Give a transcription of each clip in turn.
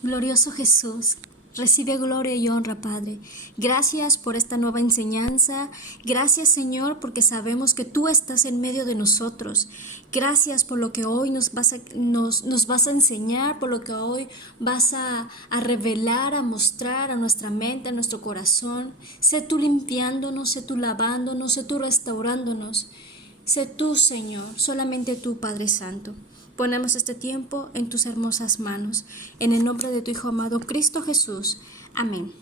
Glorioso Jesús, recibe gloria y honra, Padre. Gracias por esta nueva enseñanza. Gracias, Señor, porque sabemos que tú estás en medio de nosotros. Gracias por lo que hoy nos vas a enseñar, por lo que hoy vas a revelar, a mostrar a nuestra mente, a nuestro corazón. Sé tú limpiándonos, sé tú lavándonos, sé tú restaurándonos. Sé tú, Señor, solamente tú, Padre Santo. Ponemos este tiempo en tus hermosas manos, en el nombre de tu Hijo amado Cristo Jesús. Amén.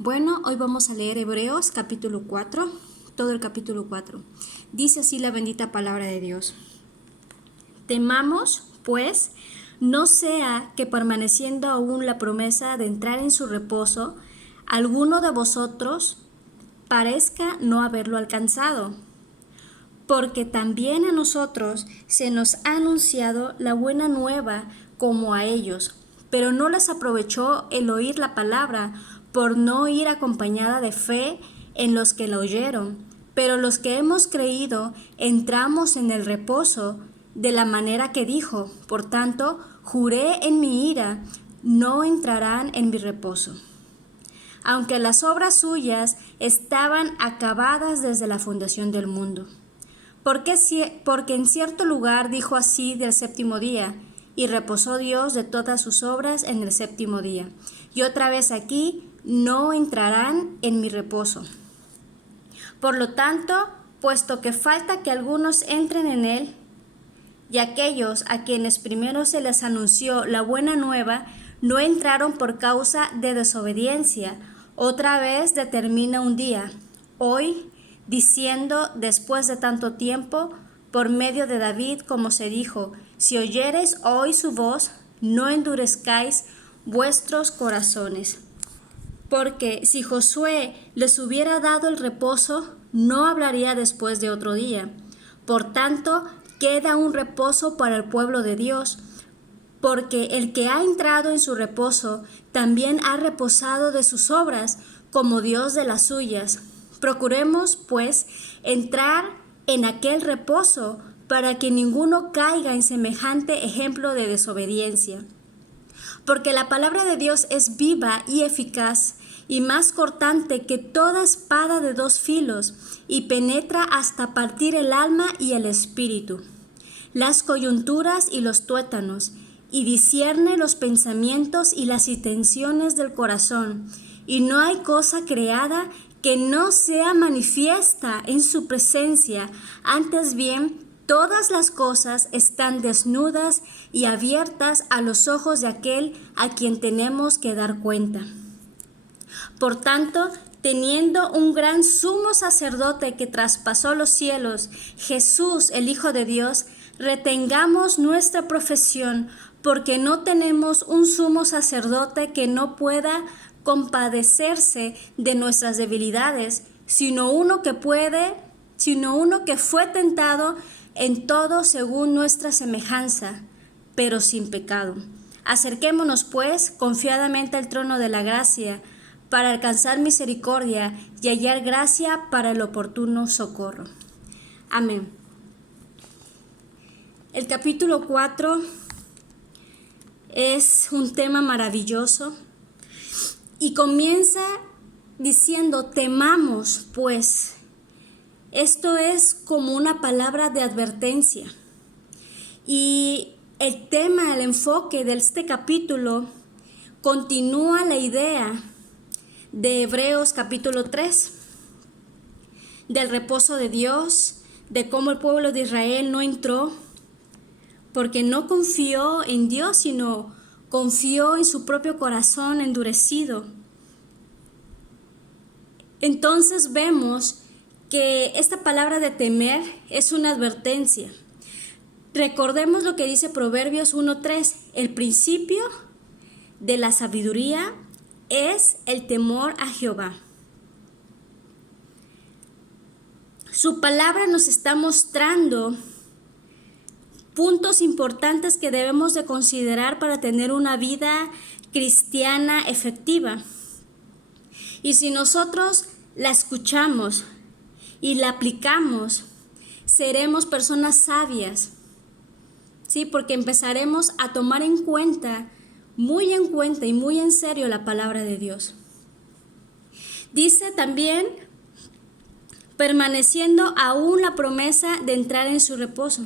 Bueno, hoy vamos a leer Hebreos capítulo 4, todo el capítulo 4. Dice así la bendita palabra de Dios. Temamos, pues, no sea que permaneciendo aún la promesa de entrar en su reposo, alguno de vosotros parezca no haberlo alcanzado. Porque también a nosotros se nos ha anunciado la buena nueva como a ellos, pero no les aprovechó el oír la palabra por no ir acompañada de fe en los que la oyeron. Pero los que hemos creído entramos en el reposo de la manera que dijo. Por tanto, juré en mi ira, no entrarán en mi reposo. Aunque las obras suyas estaban acabadas desde la fundación del mundo. Porque en cierto lugar dijo así del séptimo día, y reposó Dios de todas sus obras en el séptimo día. Y otra vez aquí, no entrarán en mi reposo. Por lo tanto, puesto que falta que algunos entren en él, y aquellos a quienes primero se les anunció la buena nueva, no entraron por causa de desobediencia, otra vez determina un día, hoy, diciendo después de tanto tiempo, por medio de David, como se dijo, si oyereis hoy su voz, no endurezcáis vuestros corazones. Porque si Josué les hubiera dado el reposo, no hablaría después de otro día. Por tanto, queda un reposo para el pueblo de Dios, porque el que ha entrado en su reposo también ha reposado de sus obras, como Dios de las suyas. Procuremos, pues, entrar en aquel reposo para que ninguno caiga en semejante ejemplo de desobediencia. Porque la palabra de Dios es viva y eficaz, y más cortante que toda espada de dos filos, y penetra hasta partir el alma y el espíritu, las coyunturas y los tuétanos, y discierne los pensamientos y las intenciones del corazón, y no hay cosa creada que no sea manifiesta en su presencia, antes bien, todas las cosas están desnudas y abiertas a los ojos de aquel a quien tenemos que dar cuenta. Por tanto, teniendo un gran sumo sacerdote que traspasó los cielos, Jesús, el Hijo de Dios, retengamos nuestra profesión, porque no tenemos un sumo sacerdote que no pueda compadecerse de nuestras debilidades, sino uno que fue tentado en todo según nuestra semejanza, pero sin pecado. Acerquémonos, pues, confiadamente al trono de la gracia, para alcanzar misericordia y hallar gracia para el oportuno socorro. Amén. El capítulo 4 es un tema maravilloso y comienza diciendo, temamos, pues. Esto es como una palabra de advertencia. Y el tema, el enfoque de este capítulo continúa la idea de Hebreos capítulo 3, del reposo de Dios, de cómo el pueblo de Israel no entró, porque no confió en Dios, sino confió en su propio corazón endurecido. Entonces vemos que esta palabra de temer es una advertencia. Recordemos lo que dice Proverbios 1:3, el principio de la sabiduría es el temor a Jehová. Su palabra nos está mostrando puntos importantes que debemos de considerar para tener una vida cristiana efectiva. Y si nosotros la escuchamos y la aplicamos, seremos personas sabias, ¿sí? Porque empezaremos a tomar en cuenta muy en cuenta y muy en serio la palabra de Dios. Dice también, permaneciendo aún la promesa de entrar en su reposo.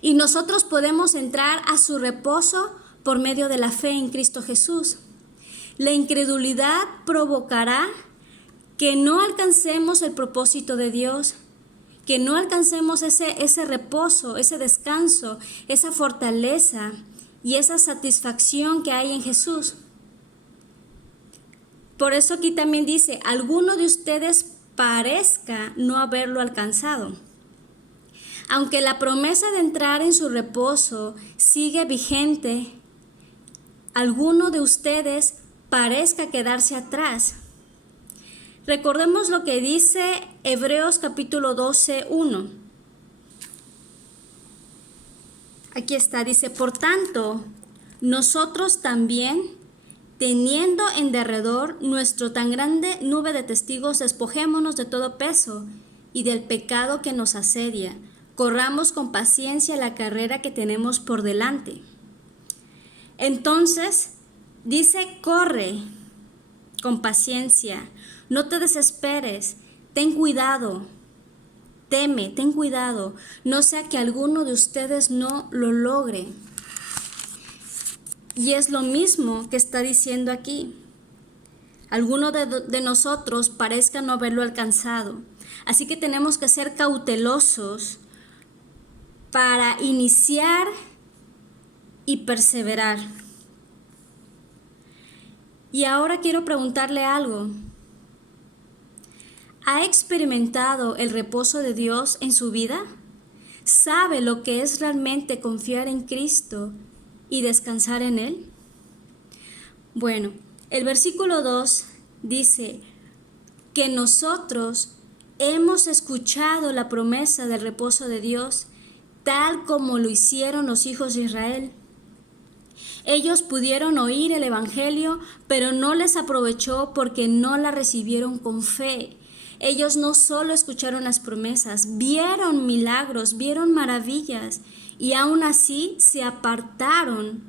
Y nosotros podemos entrar a su reposo por medio de la fe en Cristo Jesús. La incredulidad provocará que no alcancemos el propósito de Dios, que no alcancemos ese reposo, ese descanso, esa fortaleza y esa satisfacción que hay en Jesús. Por eso aquí también dice, alguno de ustedes parezca no haberlo alcanzado. Aunque la promesa de entrar en su reposo sigue vigente, alguno de ustedes parezca quedarse atrás. Recordemos lo que dice Hebreos capítulo 12, 1. Aquí está, dice, por tanto, nosotros también, teniendo en derredor nuestro tan grande nube de testigos, despojémonos de todo peso y del pecado que nos asedia. Corramos con paciencia la carrera que tenemos por delante. Entonces, dice, corre con paciencia, no te desesperes, ten cuidado, teme, ten cuidado, no sea que alguno de ustedes no lo logre. Y es lo mismo que está diciendo aquí. Alguno de nosotros parezca no haberlo alcanzado. Así que tenemos que ser cautelosos para iniciar y perseverar. Y ahora quiero preguntarle algo. ¿Ha experimentado el reposo de Dios en su vida? ¿Sabe lo que es realmente confiar en Cristo y descansar en Él? Bueno, el versículo 2 dice que nosotros hemos escuchado la promesa del reposo de Dios tal como lo hicieron los hijos de Israel. Ellos pudieron oír el Evangelio, pero no les aprovechó porque no la recibieron con fe. Ellos no solo escucharon las promesas, vieron milagros, vieron maravillas y aún así se apartaron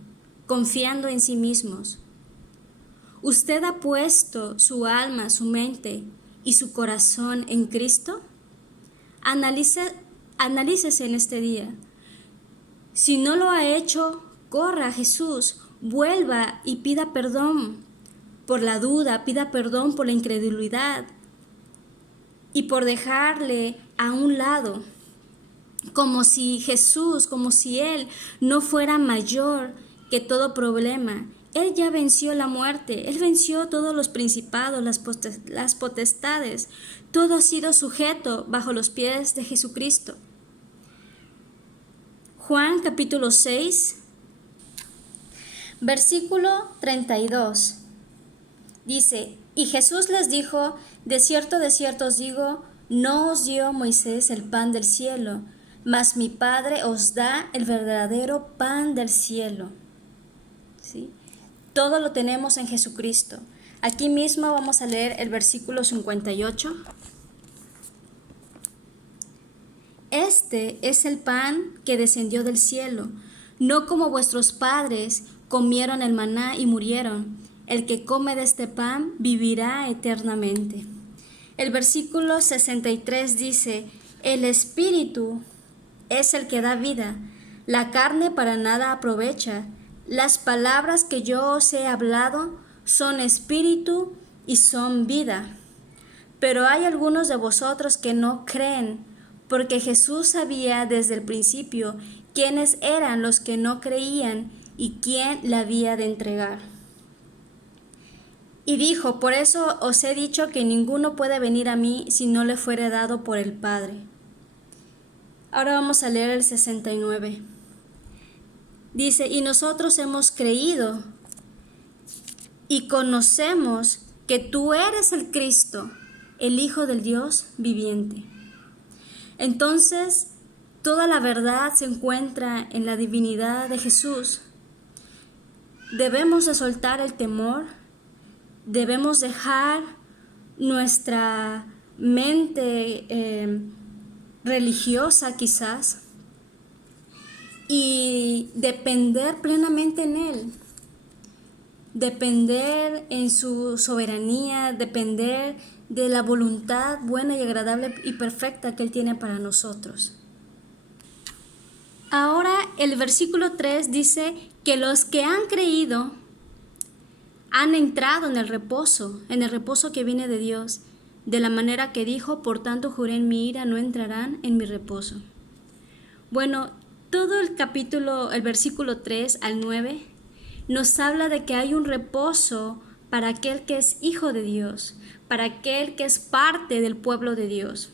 confiando en sí mismos. ¿Usted ha puesto su alma, su mente y su corazón en Cristo? Analícese en este día. Si no lo ha hecho, corra a Jesús, vuelva y pida perdón por la duda, pida perdón por la incredulidad y por dejarle a un lado, como si Jesús, como si Él no fuera mayor que todo problema. Él ya venció la muerte, Él venció todos los principados, las potestades, todo ha sido sujeto bajo los pies de Jesucristo. Juan capítulo 6, versículo 32, dice, y Jesús les dijo, de cierto os digo, no os dio Moisés el pan del cielo, mas mi Padre os da el verdadero pan del cielo. ¿Sí? Todo lo tenemos en Jesucristo. Aquí mismo vamos a leer el versículo 58. Este es el pan que descendió del cielo, no como vuestros padres comieron el maná y murieron. El que come de este pan vivirá eternamente. El versículo 63 dice, el Espíritu es el que da vida, la carne para nada aprovecha. Las palabras que yo os he hablado son espíritu y son vida. Pero hay algunos de vosotros que no creen, porque Jesús sabía desde el principio quiénes eran los que no creían y quién la había de entregar. Y dijo, por eso os he dicho que ninguno puede venir a mí si no le fuere dado por el Padre. Ahora vamos a leer el 69. Dice, y nosotros hemos creído y conocemos que tú eres el Cristo, el Hijo del Dios viviente. Entonces, toda la verdad se encuentra en la divinidad de Jesús. Debemos de soltar el temor, debemos dejar nuestra mente religiosa quizás y depender plenamente en Él. depender en su soberanía, depender de la voluntad buena y agradable y perfecta que Él tiene para nosotros. Ahora el versículo 3 dice que los que han creído han entrado en el reposo que viene de Dios, de la manera que dijo, por tanto juré en mi ira, no entrarán en mi reposo. Bueno, todo el versículo 3 al 9, nos habla de que hay un reposo para aquel que es hijo de Dios, para aquel que es parte del pueblo de Dios.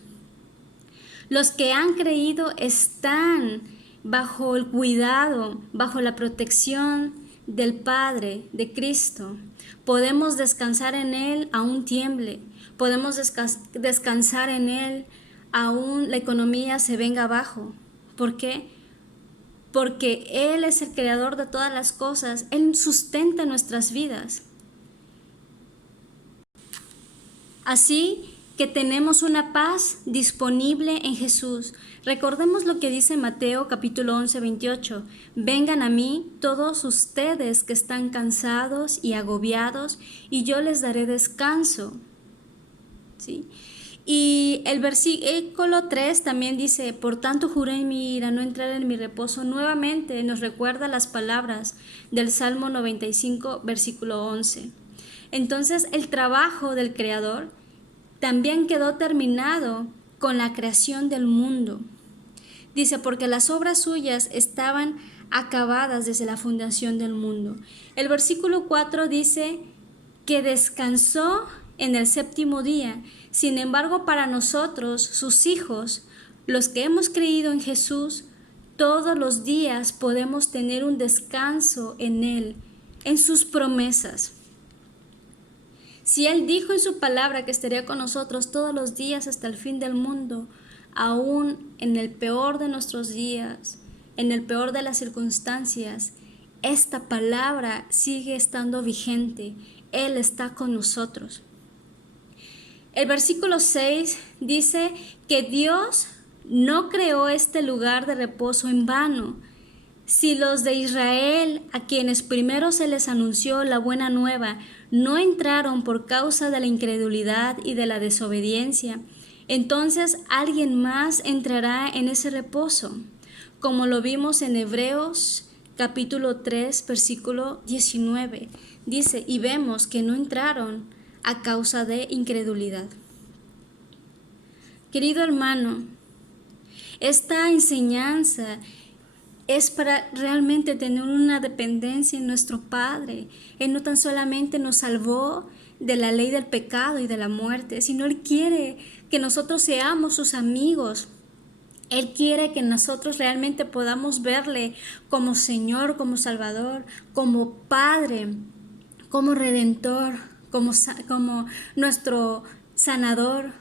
Los que han creído están bajo el cuidado, bajo la protección del Padre, de Cristo. Podemos descansar en Él aún tiemble, podemos descansar en Él aún la economía se venga abajo. ¿Por qué? Porque Él es el creador de todas las cosas, Él sustenta nuestras vidas. Así que tenemos una paz disponible en Jesús. Recordemos lo que dice Mateo capítulo 11, 28. Vengan a mí todos ustedes que están cansados y agobiados, y yo les daré descanso. ¿Sí? Y el versículo 3 también dice, por tanto juré en mi ira, no entrar en mi reposo. Nuevamente nos recuerda las palabras del Salmo 95, versículo 11. Entonces el trabajo del Creador también quedó terminado con la creación del mundo. Dice, porque las obras suyas estaban acabadas desde la fundación del mundo. El versículo 4 dice que descansó en el séptimo día. Sin embargo, para nosotros, sus hijos, los que hemos creído en Jesús, todos los días podemos tener un descanso en Él, en sus promesas. Si Él dijo en su palabra que estaría con nosotros todos los días hasta el fin del mundo, aún en el peor de nuestros días, en el peor de las circunstancias, esta palabra sigue estando vigente. Él está con nosotros. El versículo 6 dice que Dios no creó este lugar de reposo en vano. Si los de Israel, a quienes primero se les anunció la buena nueva, no entraron por causa de la incredulidad y de la desobediencia, entonces alguien más entrará en ese reposo, como lo vimos en Hebreos capítulo 3, versículo 19. Dice, y vemos que no entraron a causa de incredulidad. Querido hermano, esta enseñanza es para realmente tener una dependencia en nuestro Padre. Él no tan solamente nos salvó de la ley del pecado y de la muerte, sino Él quiere que nosotros seamos sus amigos. Él quiere que nosotros realmente podamos verle como Señor, como Salvador, como Padre, como Redentor, como nuestro sanador,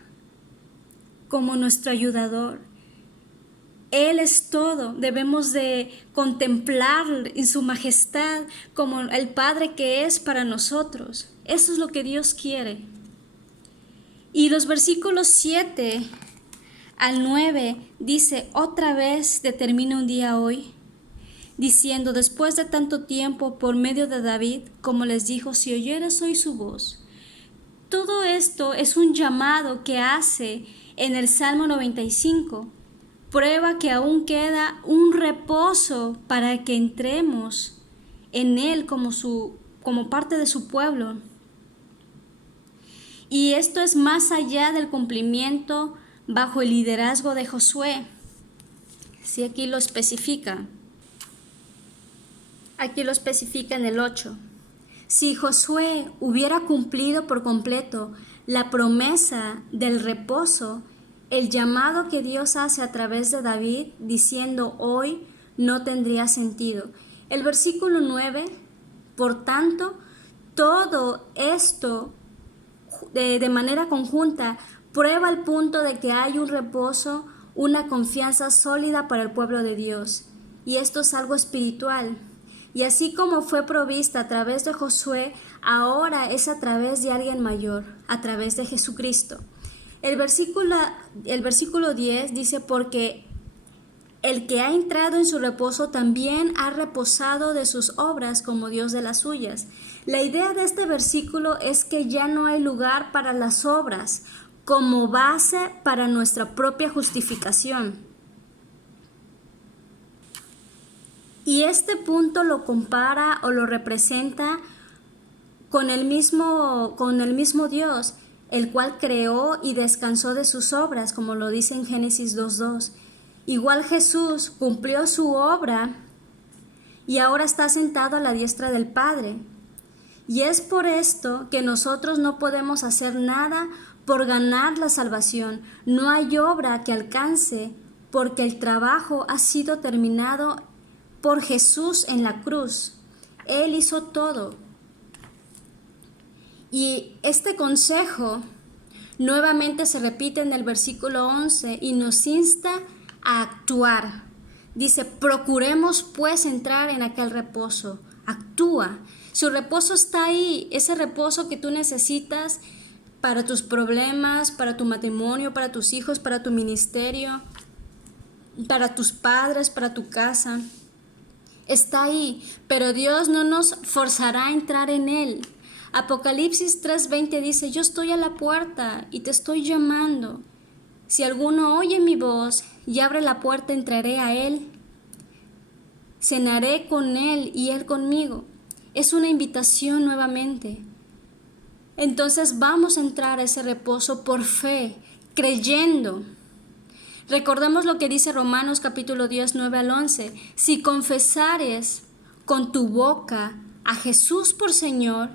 como nuestro ayudador. Él es todo, debemos de contemplar en su majestad como el Padre que es para nosotros. Eso es lo que Dios quiere. Y los versículos 7 al 9 dice, otra vez determina un día hoy, diciendo, después de tanto tiempo, por medio de David, como les dijo, si oyeres hoy su voz. Todo esto es un llamado que hace en el Salmo 95. Prueba que aún queda un reposo para que entremos en Él como parte de su pueblo. Y esto es más allá del cumplimiento bajo el liderazgo de Josué. Sí, aquí lo especifica. Aquí lo especifica en el 8. Si Josué hubiera cumplido por completo la promesa del reposo, el llamado que Dios hace a través de David diciendo hoy no tendría sentido. El versículo 9, por tanto, todo esto de manera conjunta prueba el punto de que hay un reposo, una confianza sólida para el pueblo de Dios. Y esto es algo espiritual. Y así como fue provista a través de Josué, ahora es a través de alguien mayor, a través de Jesucristo. El versículo 10 dice, porque El que ha entrado en su reposo también ha reposado de sus obras como Dios de las suyas. La idea de este versículo es que ya no hay lugar para las obras como base para nuestra propia justificación. Y este punto lo compara o lo representa con el mismo Dios, el cual creó y descansó de sus obras, como lo dice en Génesis 2:2. Igual Jesús cumplió su obra y ahora está sentado a la diestra del Padre. Y es por esto que nosotros no podemos hacer nada por ganar la salvación. No hay obra que alcance, porque el trabajo ha sido terminado por Jesús en la cruz. Él hizo todo. Y este consejo nuevamente se repite en el versículo 11 y nos insta a actuar. Dice, procuremos pues entrar en aquel reposo. Actúa. Su reposo está ahí, ese reposo que tú necesitas para tus problemas, para tu matrimonio, para tus hijos, para tu ministerio, para tus padres, para tu casa. Está ahí, pero Dios no nos forzará a entrar en él. Apocalipsis 3:20 dice, yo estoy a la puerta y te estoy llamando. Si alguno oye mi voz y abre la puerta, entraré a él, cenaré con él y él conmigo. Es una invitación nuevamente. Entonces vamos a entrar a ese reposo por fe, creyendo. Recordemos lo que dice Romanos capítulo 10, 9-11. Si confesares con tu boca a Jesús por Señor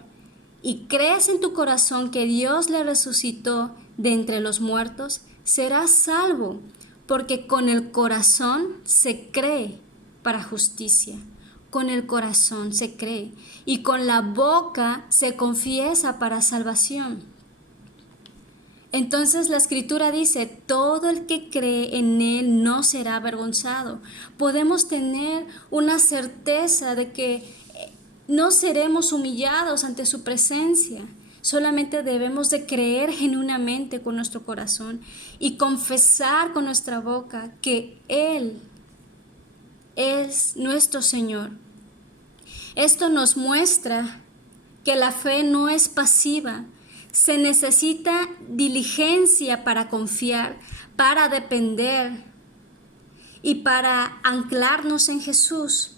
y crees en tu corazón que Dios le resucitó de entre los muertos, serás salvo, porque con el corazón se cree para justicia. Con el corazón se cree y con la boca se confiesa para salvación. Entonces la Escritura dice, todo el que cree en Él no será avergonzado. Podemos tener una certeza de que no seremos humillados ante su presencia. Solamente debemos de creer genuinamente con nuestro corazón y confesar con nuestra boca que Él es nuestro Señor. Esto nos muestra que la fe no es pasiva. Se necesita diligencia para confiar, para depender y para anclarnos en Jesús.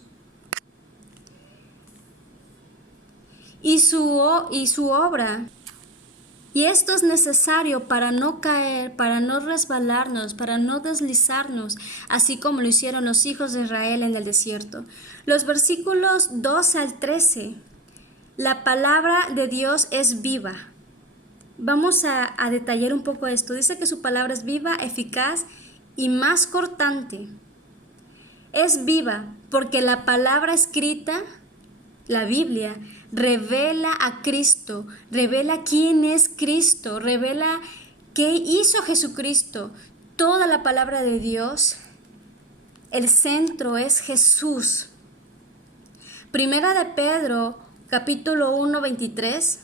Y su obra. Y esto es necesario para no caer, para no resbalarnos, para no deslizarnos, así como lo hicieron los hijos de Israel en el desierto. Los versículos 12 al 13, la palabra de Dios es viva. Vamos a detallar un poco esto. Dice que su palabra es viva, eficaz y más cortante. Es viva porque la palabra escrita, la Biblia, revela a Cristo, revela quién es Cristo, revela qué hizo Jesucristo. Toda la palabra de Dios, el centro es Jesús. Primera de Pedro, capítulo 1:23,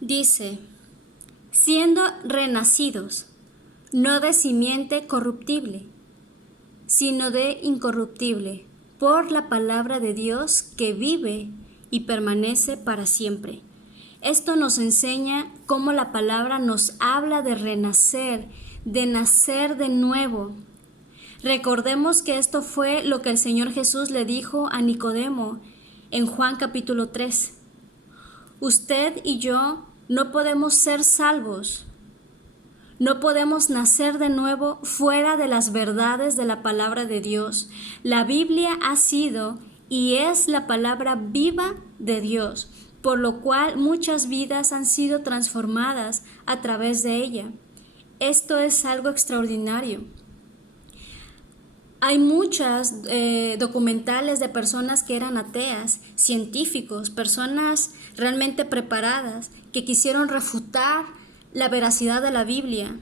dice, siendo renacidos, no de simiente corruptible, sino de incorruptible, por la palabra de Dios que vive y permanece para siempre. Esto nos enseña cómo la palabra nos habla de renacer, de nacer de nuevo. Recordemos que esto fue lo que el Señor Jesús le dijo a Nicodemo en Juan capítulo 3. Usted y yo no podemos ser salvos. No podemos nacer de nuevo fuera de las verdades de la palabra de Dios. La Biblia ha sido y es la palabra viva de Dios, por lo cual muchas vidas han sido transformadas a través de ella. Esto es algo extraordinario. Hay muchos documentales de personas que eran ateas, científicos, personas realmente preparadas que quisieron refutar la veracidad de la Biblia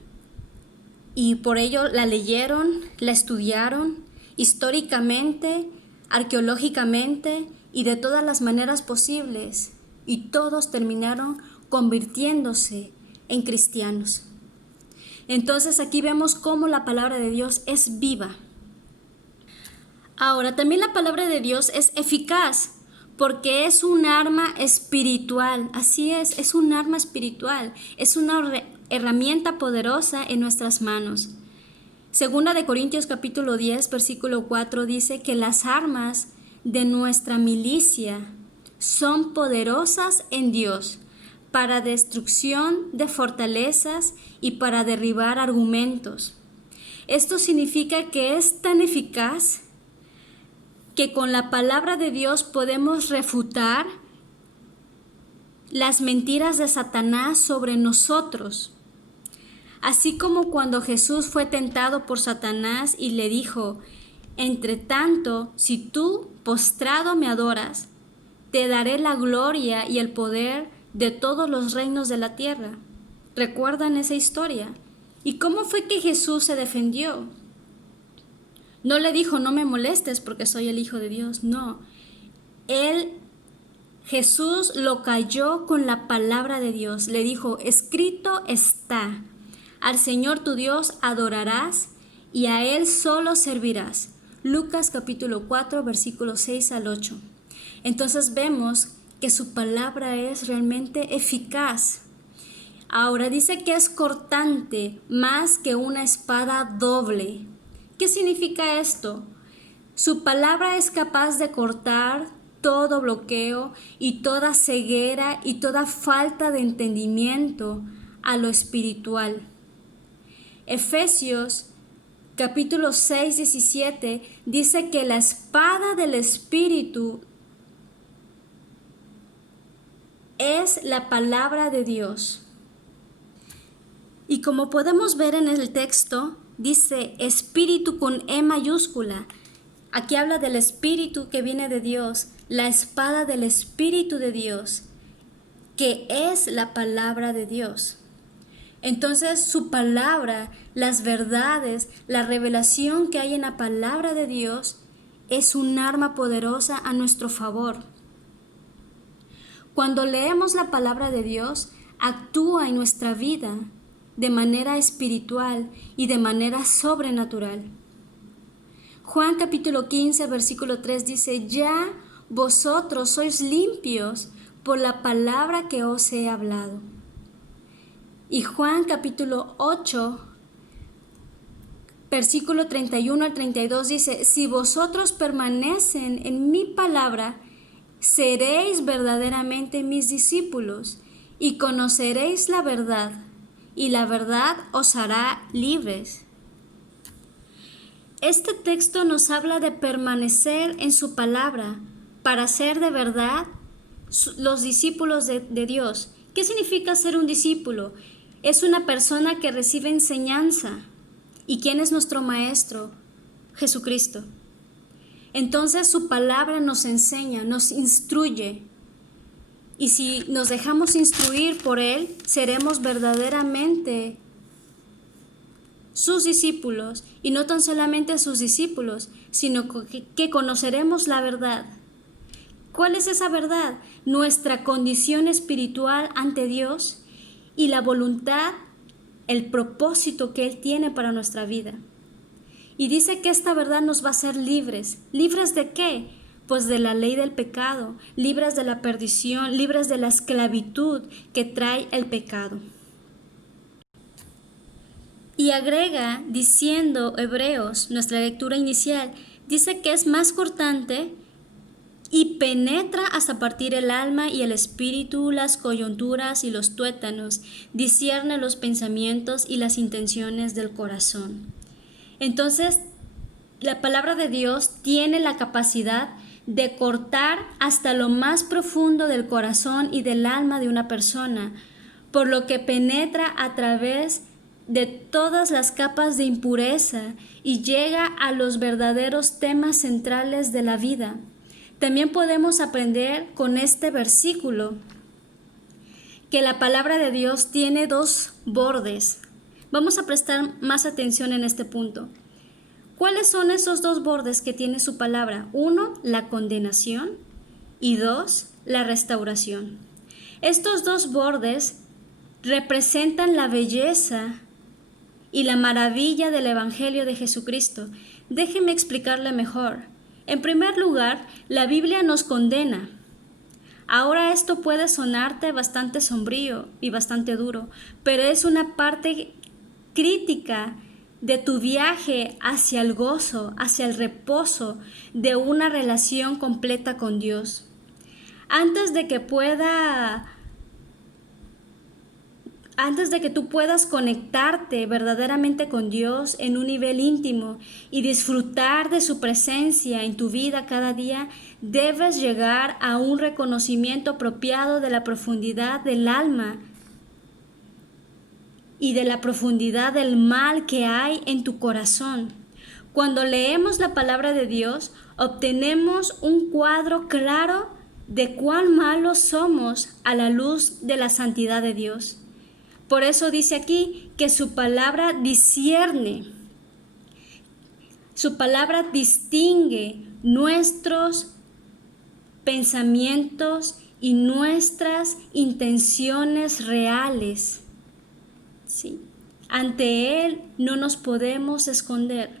y por ello la leyeron, la estudiaron históricamente, arqueológicamente y de todas las maneras posibles, y todos terminaron convirtiéndose en cristianos. Entonces aquí vemos cómo la palabra de Dios es viva. Ahora, también la palabra de Dios es eficaz porque es un arma espiritual. Así es un arma espiritual, es una herramienta poderosa en nuestras manos. Segunda de Corintios capítulo 10, versículo 4 dice que las armas de nuestra milicia son poderosas en Dios para destrucción de fortalezas y para derribar argumentos. Esto significa que es tan eficaz que con la palabra de Dios podemos refutar las mentiras de Satanás sobre nosotros. Así como cuando Jesús fue tentado por Satanás y le dijo: entre tanto, si tú postrado me adoras, te daré la gloria y el poder de todos los reinos de la tierra. ¿Recuerdan esa historia? ¿Y cómo fue que Jesús se defendió? No le dijo: no me molestes porque soy el Hijo de Dios. No. Jesús lo cayó con la palabra de Dios. Le dijo: escrito está, al Señor tu Dios adorarás y a Él solo servirás. Lucas capítulo 4, versículos 6 al 8. Entonces vemos que su palabra es realmente eficaz. Ahora dice que es cortante más que una espada doble. ¿Qué significa esto? Su palabra es capaz de cortar todo bloqueo y toda ceguera y toda falta de entendimiento a lo espiritual. Efesios capítulo 6, 17 dice que la espada del Espíritu es la palabra de Dios. Y como podemos ver en el texto, dice espíritu con E mayúscula. Aquí habla del espíritu que viene de Dios, la espada del Espíritu de Dios, que es la palabra de Dios. Entonces su palabra, las verdades, la revelación que hay en la palabra de Dios es un arma poderosa a nuestro favor. Cuando leemos la palabra de Dios, actúa en nuestra vida de manera espiritual y de manera sobrenatural. Juan capítulo 15, versículo 3 dice: ya vosotros sois limpios por la palabra que os he hablado. Y Juan capítulo 8, versículo 31 al 32 dice: si vosotros permanecen en mi palabra, seréis verdaderamente mis discípulos y conoceréis la verdad, y la verdad os hará libres. Este texto nos habla de permanecer en su palabra para ser de verdad los discípulos de Dios. ¿Qué significa ser un discípulo? Es una persona que recibe enseñanza. ¿Y quién es nuestro maestro? Jesucristo. Entonces su palabra nos enseña, nos instruye. Y si nos dejamos instruir por Él, seremos verdaderamente sus discípulos. Y no tan solamente sus discípulos, sino que conoceremos la verdad. ¿Cuál es esa verdad? Nuestra condición espiritual ante Dios y la voluntad, el propósito que Él tiene para nuestra vida. Y dice que esta verdad nos va a hacer libres. ¿Libres de qué? Pues de la ley del pecado, libres de la perdición, libres de la esclavitud que trae el pecado. Y agrega, diciendo Hebreos, nuestra lectura inicial, dice que es más cortante y penetra hasta partir el alma y el espíritu, las coyunturas y los tuétanos, discierne los pensamientos y las intenciones del corazón. Entonces, la palabra de Dios tiene la capacidad de cortar hasta lo más profundo del corazón y del alma de una persona, por lo que penetra a través de todas las capas de impureza y llega a los verdaderos temas centrales de la vida. También podemos aprender con este versículo que la palabra de Dios tiene dos bordes. Vamos a prestar más atención en este punto. ¿Cuáles son esos dos bordes que tiene su palabra? 1, la condenación y 2, la restauración. Estos dos bordes representan la belleza y la maravilla del Evangelio de Jesucristo. Déjeme explicarle mejor. En primer lugar, la Biblia nos condena. Ahora esto puede sonarte bastante sombrío y bastante duro, pero es una parte crítica de tu viaje hacia el gozo, hacia el reposo de una relación completa con Dios. Antes de que tú puedas conectarte verdaderamente con Dios en un nivel íntimo y disfrutar de su presencia en tu vida cada día, debes llegar a un reconocimiento apropiado de la profundidad del alma y de la profundidad del mal que hay en tu corazón. Cuando leemos la palabra de Dios, obtenemos un cuadro claro de cuán malos somos a la luz de la santidad de Dios. Por eso dice aquí que su palabra discierne, su palabra distingue nuestros pensamientos y nuestras intenciones reales. ¿Sí? Ante Él no nos podemos esconder.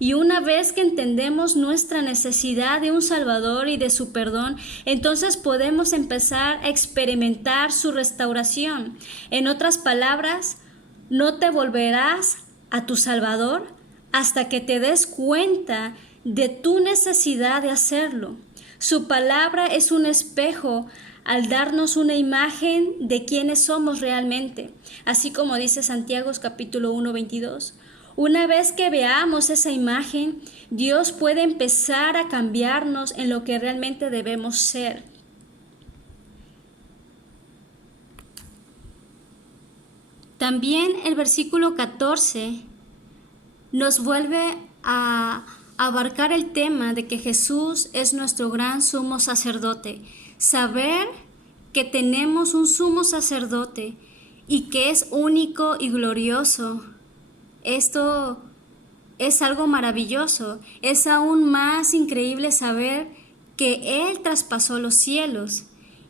Y una vez que entendemos nuestra necesidad de un Salvador y de su perdón, entonces podemos empezar a experimentar su restauración. En otras palabras, no te volverás a tu Salvador hasta que te des cuenta de tu necesidad de hacerlo. Su palabra es un espejo al darnos una imagen de quiénes somos realmente, así como dice Santiago capítulo 1, 22. Una vez que veamos esa imagen, Dios puede empezar a cambiarnos en lo que realmente debemos ser. También el versículo 14 nos vuelve a abarcar el tema de que Jesús es nuestro gran sumo sacerdote. Saber que tenemos un sumo sacerdote y que es único y glorioso. Esto es algo maravilloso. Es aún más increíble saber que Él traspasó los cielos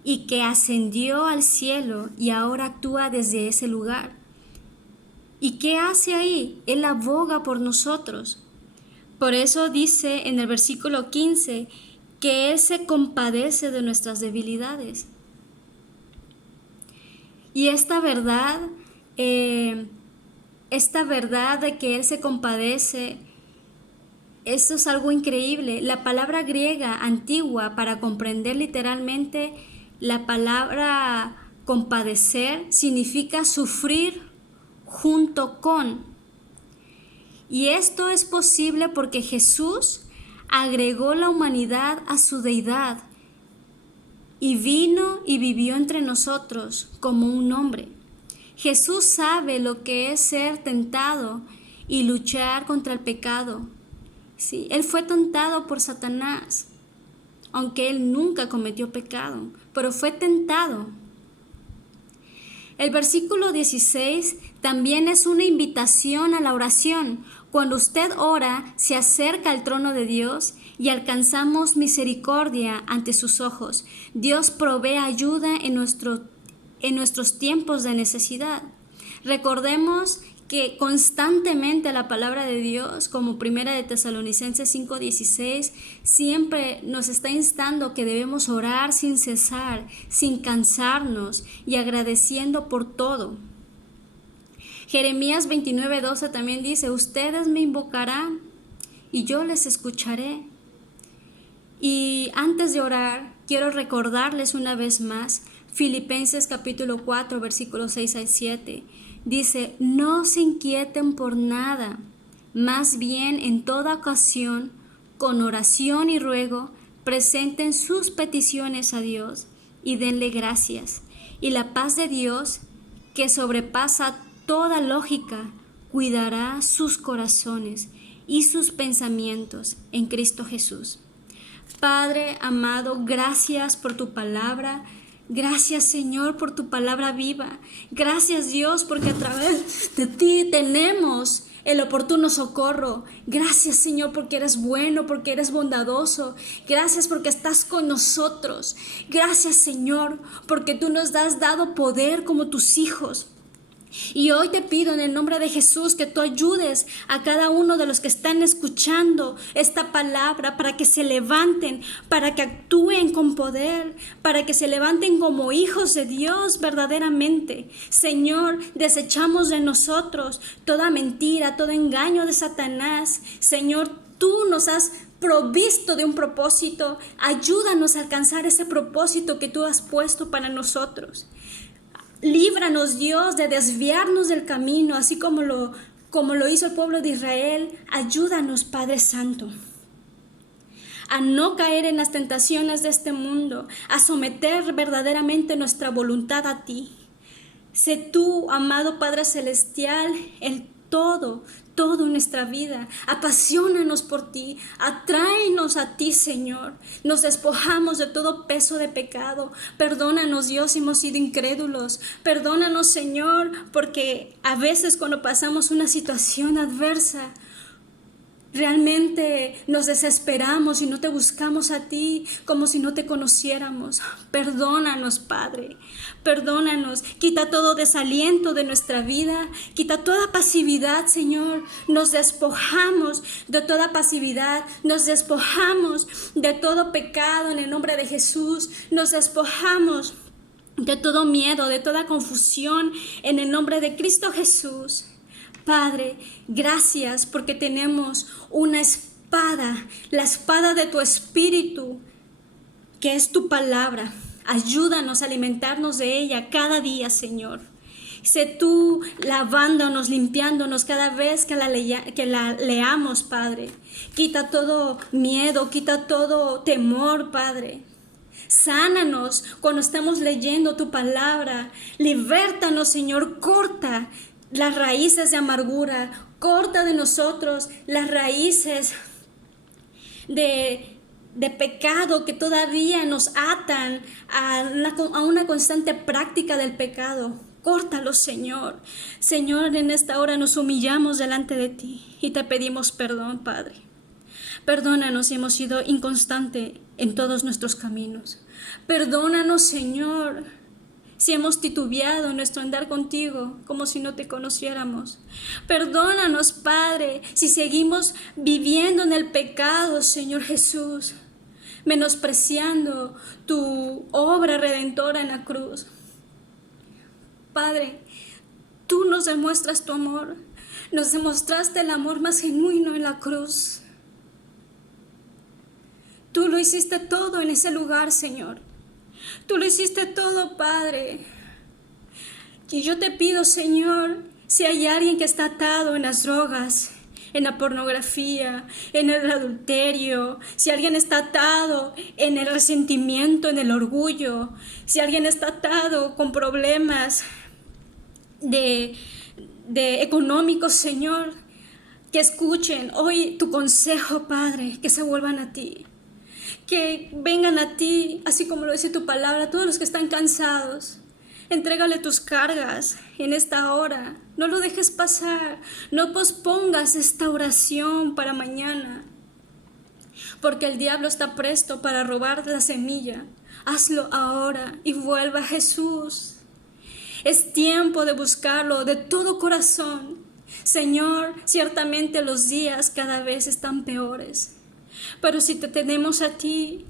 y que ascendió al cielo y ahora actúa desde ese lugar. ¿Y qué hace ahí? Él aboga por nosotros. Por eso dice en el versículo 15 que Él se compadece de nuestras debilidades. Y esta verdad de que Él se compadece, esto es algo increíble. La palabra griega antigua para comprender literalmente la palabra compadecer significa sufrir junto con. Y esto es posible porque Jesús agregó la humanidad a su deidad y vino y vivió entre nosotros como un hombre. Jesús sabe lo que es ser tentado y luchar contra el pecado. Sí, Él fue tentado por Satanás, aunque Él nunca cometió pecado, pero fue tentado. El versículo 16 también es una invitación a la oración. Cuando usted ora, se acerca al trono de Dios y alcanzamos misericordia ante sus ojos. Dios provee ayuda en nuestros tiempos de necesidad. Recordemos que constantemente la palabra de Dios, como primera de Tesalonicenses 5:16, siempre nos está instando que debemos orar sin cesar, sin cansarnos y agradeciendo por todo. Jeremías 29:12 también dice: ustedes me invocarán y yo les escucharé. Y antes de orar, quiero recordarles una vez más Filipenses capítulo 4, versículos 6 al 7. Dice: no se inquieten por nada, más bien en toda ocasión, con oración y ruego, presenten sus peticiones a Dios y denle gracias. Y la paz de Dios, que sobrepasa toda lógica, cuidará sus corazones y sus pensamientos en Cristo Jesús. Padre amado, gracias por tu palabra. Gracias, Señor, por tu palabra viva. Gracias, Dios, porque a través de ti tenemos el oportuno socorro. Gracias, Señor, porque eres bueno, porque eres bondadoso. Gracias porque estás con nosotros. Gracias, Señor, porque tú nos has dado poder como tus hijos. Y hoy te pido en el nombre de Jesús que tú ayudes a cada uno de los que están escuchando esta palabra para que se levanten, para que actúen con poder, para que se levanten como hijos de Dios verdaderamente. Señor, desechamos de nosotros toda mentira, todo engaño de Satanás. Señor, tú nos has provisto de un propósito. Ayúdanos a alcanzar ese propósito que tú has puesto para nosotros. Líbranos, Dios, de desviarnos del camino, así como lo hizo el pueblo de Israel. Ayúdanos, Padre Santo, a no caer en las tentaciones de este mundo, a someter verdaderamente nuestra voluntad a ti. Sé tú, amado Padre Celestial, el todo en nuestra vida. Apaciónanos por ti, atráenos a ti, Señor. Nos despojamos de todo peso de pecado. Perdónanos, Dios, si hemos sido incrédulos. Perdónanos, Señor, porque a veces cuando pasamos una situación adversa, realmente nos desesperamos y no te buscamos a ti como si no te conociéramos. Perdónanos, Padre. Perdónanos. Quita todo desaliento de nuestra vida. Quita toda pasividad, Señor. Nos despojamos de toda pasividad. Nos despojamos de todo pecado en el nombre de Jesús. Nos despojamos de todo miedo, de toda confusión en el nombre de Cristo Jesús. Padre, gracias porque tenemos una espada, la espada de tu Espíritu, que es tu palabra. Ayúdanos a alimentarnos de ella cada día, Señor. Sé tú lavándonos, limpiándonos cada vez que la leamos, Padre. Quita todo miedo, quita todo temor, Padre. Sánanos cuando estamos leyendo tu palabra. Libértanos, Señor. Corta las raíces de amargura, corta de nosotros las raíces de pecado que todavía nos atan a una constante práctica del pecado. Córtalo, Señor. Señor, en esta hora nos humillamos delante de ti y te pedimos perdón, Padre. Perdónanos si hemos sido inconstantes en todos nuestros caminos. Perdónanos, Señor, si hemos titubeado en nuestro andar contigo, como si no te conociéramos. Perdónanos, Padre, si seguimos viviendo en el pecado, Señor Jesús, menospreciando tu obra redentora en la cruz. Padre, tú nos demuestras tu amor. Nos demostraste el amor más genuino en la cruz. Tú lo hiciste todo en ese lugar, Señor. Tú lo hiciste todo, Padre. Y yo te pido, Señor, si hay alguien que está atado en las drogas, en la pornografía, en el adulterio, si alguien está atado en el resentimiento, en el orgullo, si alguien está atado con problemas de económicos, Señor, que escuchen hoy tu consejo, Padre, que se vuelvan a ti. Que vengan a ti, así como lo dice tu palabra, todos los que están cansados. Entrégale tus cargas en esta hora. No lo dejes pasar. No pospongas esta oración para mañana. Porque el diablo está presto para robar la semilla. Hazlo ahora y vuelva a Jesús. Es tiempo de buscarlo de todo corazón. Señor, ciertamente los días cada vez están peores. Pero si te tenemos a ti,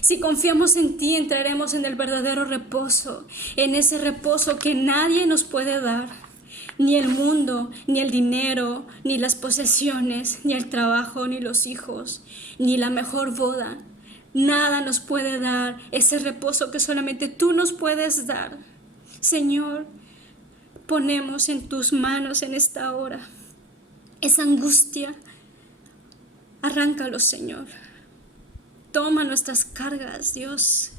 si confiamos en ti, entraremos en el verdadero reposo, en ese reposo que nadie nos puede dar, ni el mundo, ni el dinero, ni las posesiones, ni el trabajo, ni los hijos, ni la mejor boda. Nada nos puede dar ese reposo que solamente tú nos puedes dar. Señor, ponemos en tus manos en esta hora esa angustia. Arráncalo, Señor. Toma nuestras cargas, Dios.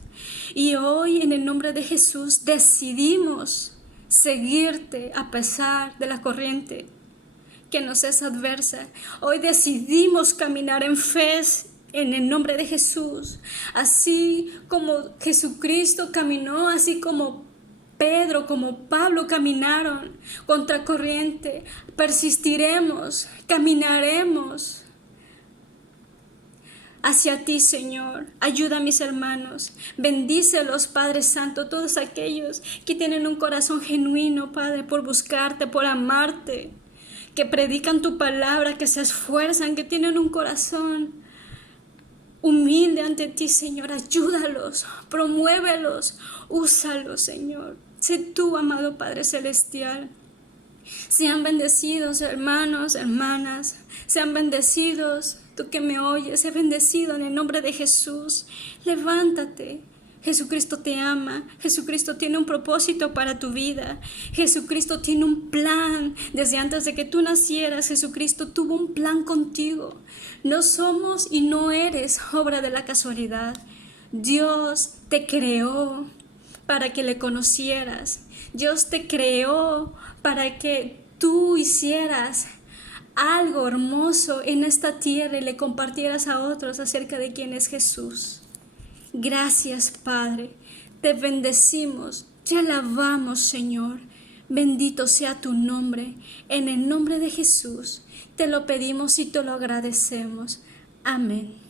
Y hoy, en el nombre de Jesús, decidimos seguirte a pesar de la corriente que nos es adversa. Hoy decidimos caminar en fe en el nombre de Jesús. Así como Jesucristo caminó, así como Pedro, como Pablo caminaron contra corriente, persistiremos, caminaremos hacia ti, Señor. Ayuda a mis hermanos. Bendícelos, Padre Santo, todos aquellos que tienen un corazón genuino, Padre, por buscarte, por amarte, que predican tu palabra, que se esfuerzan, que tienen un corazón humilde ante ti, Señor. Ayúdalos, promuévelos, úsalos, Señor. Sé tú, amado Padre Celestial. Sean bendecidos, hermanos, hermanas. Sean bendecidos. Tú que me oyes, sé bendecido en el nombre de Jesús. Levántate. Jesucristo te ama. Jesucristo tiene un propósito para tu vida. Jesucristo tiene un plan. Desde antes de que tú nacieras, Jesucristo tuvo un plan contigo. No somos y no eres obra de la casualidad. Dios te creó para que le conocieras. Dios te creó para que tú hicieras algo hermoso en esta tierra y le compartieras a otros acerca de quién es Jesús. Gracias, Padre. Te bendecimos, te alabamos, Señor. Bendito sea tu nombre. En el nombre de Jesús te lo pedimos y te lo agradecemos. Amén.